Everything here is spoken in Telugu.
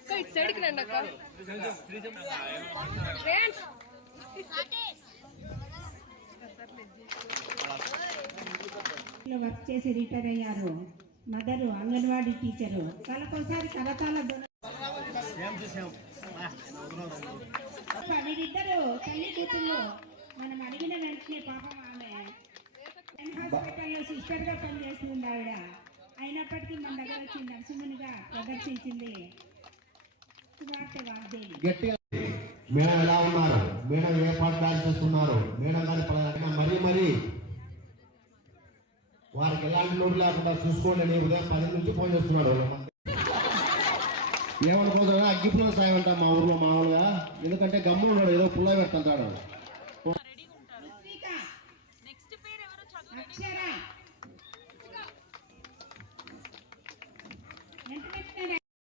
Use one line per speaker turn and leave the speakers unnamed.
అక్క ఇటు సైడ్కి రండి అక్క రేంజ్.
లో వర్క్ చేసి రిటైర్ అయ్యారు. Mother anganwadi teacher. వాళ్ళకోసారి ధ్వని- వీరిద్దరు తల్లి కూతుళ్ళు. మనం అడిగిన వెంటనే పాపం ఆమె హాస్పిటల్లో సిస్టర్గా పనిచేస్తుంది ఆవిడ. అయినప్పటికీ మన దగ్గర వచ్చి నరసింహునిగా ప్రదర్శించింది. వాగ్దేవి
మేడం ఎలా ఉన్నారు? మేడం ఏ పాట డాన్స్ చేస్తున్నారు. మేడం గారి పలానా మరీ మరీ వారికి ఎలాంటి లోటు లేకుండా చూసుకోండి అని ఉదయం పది నుంచి ఫోన్ చేస్తున్నాడు ఏమని పోతాడు అగ్గిపుల్ల సాయం అంట మా ఊర్లో మామూలుగా. ఎందుకంటే గమ్ము ఉన్నాడు ఏదో పుల్ల పెడుతుంటాడు.
ಅಕ್ಷರ